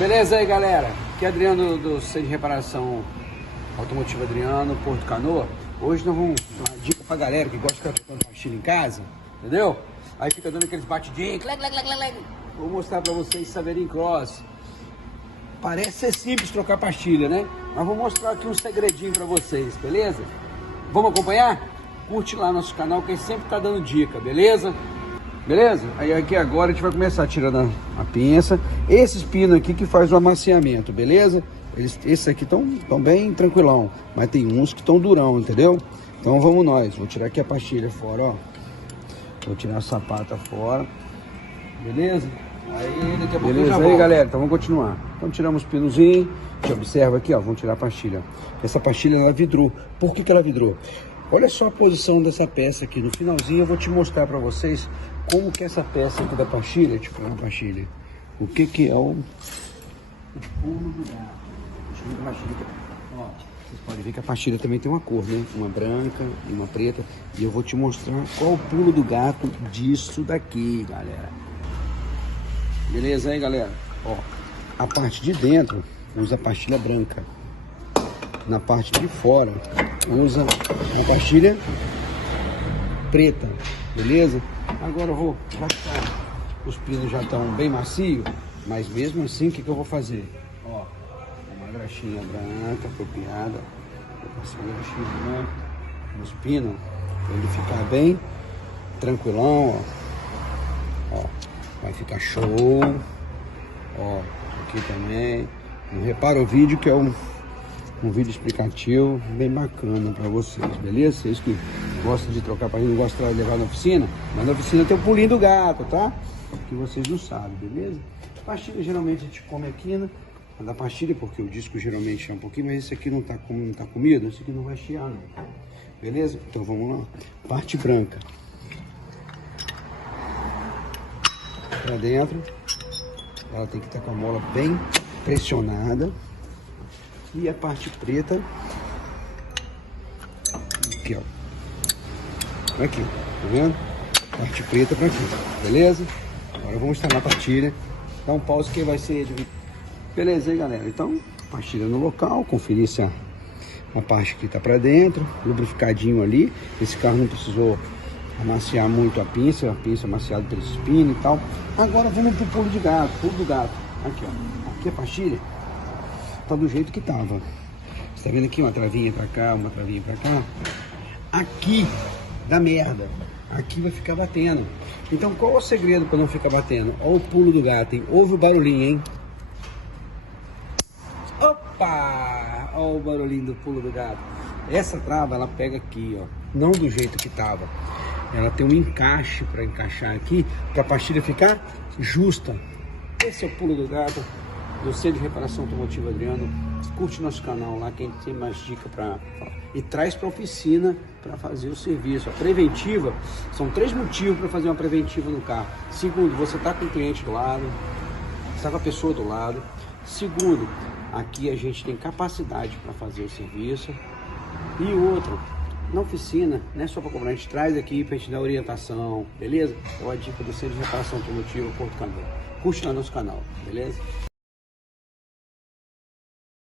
Beleza aí, galera? Aqui é Adriano do Centro de Reparação Automotiva Adriano, Porto Canoa. Hoje nós vamos dar uma dica pra galera que gosta de ficar trocando pastilha em casa, entendeu? Aí fica dando aqueles batidinhos, vou mostrar pra vocês Saverin Cross. Parece ser simples trocar pastilha, né? Mas vou mostrar aqui um segredinho pra vocês, beleza? Vamos acompanhar? Curte lá nosso canal que a gente sempre tá dando dica, beleza? Beleza? Aí aqui agora a gente vai começar tirando a pinça. Esses pinos aqui que faz o amaciamento, beleza? Esses aqui estão bem tranquilão, mas tem uns que estão durão, entendeu? Então vamos nós. Vou tirar aqui a pastilha fora, ó. Vou tirar a sapata fora. Beleza? Aí daqui a pouco beleza aí, galera. Então vamos continuar. Então tiramos os pinozinhos. A gente observa aqui, ó. Vamos tirar a pastilha. Essa pastilha ela vidrou. Por que ela vidrou? Olha só a posição dessa peça aqui. No finalzinho eu vou te mostrar pra vocês como que essa peça aqui da pastilha, deixa eu pegar uma pastilha, o que que é o pulo do gato. Ó, vocês podem ver que a pastilha também tem uma cor, né? Uma branca e uma preta. E eu vou te mostrar qual o pulo do gato disso daqui, galera. Beleza aí, galera? Ó, a parte de dentro usa a pastilha branca. Na parte de fora usa a pastilha preta, beleza? Agora eu vou gastar. Os pinos já estão bem macios, mas mesmo assim o que eu vou fazer? Ó, uma graxinha branca apropriada. Vou passar uma graxinha branca nos pinos para ele ficar bem tranquilão, ó. Ó, vai ficar show. Ó, aqui também. Não repara o vídeo que é um vídeo explicativo bem bacana para vocês, beleza? Vocês que gostam de trocar para não gostam de levar na oficina, mas na oficina tem o pulinho do gato, tá? Que vocês não sabem, beleza? Pastilha geralmente a gente come aqui, né? A da pastilha, porque o disco geralmente é um pouquinho, mas esse aqui não tá comido, esse aqui não vai chiar, não. Beleza? Então vamos lá. Parte branca. Para dentro. Ela tem que estar com a mola bem pressionada. E a parte preta, aqui ó, aqui, tá vendo? Parte preta para aqui, beleza? Agora vamos instalar a pastilha, dá um pause que vai ser de... Beleza aí, galera? Então, pastilha no local, conferir se a parte que tá para dentro, lubrificadinho ali. Esse carro não precisou amaciar muito a pinça amaciada pelo espinho e tal. Agora vamos pro pulo de gato, pulo do gato. Aqui ó, aqui a pastilha tá do jeito que tava. Você tá vendo aqui uma travinha pra cá, uma travinha pra cá? Aqui dá merda. Aqui vai ficar batendo. Então qual é o segredo para não ficar batendo? Olha o pulo do gato, hein? Ouve o barulhinho, hein? Opa! Olha o barulhinho do pulo do gato. Essa trava ela pega aqui, ó. Não do jeito que tava. Ela tem um encaixe para encaixar aqui, para a pastilha ficar justa. Esse é o pulo do gato do Centro de Reparação Automotiva Adriano. Curte nosso canal lá que a gente tem mais dica para falar. E traz para a oficina para fazer o serviço. A preventiva, são 3 motivos para fazer uma preventiva no carro. Segundo, você está com o cliente do lado, está com a pessoa do lado. Segundo, aqui a gente tem capacidade para fazer o serviço. E outro, na oficina, não é só para cobrar, a gente traz aqui para a gente dar orientação, beleza? É uma dica do Centro de Reparação Automotiva Porto Canoa. Curte lá nosso canal, beleza?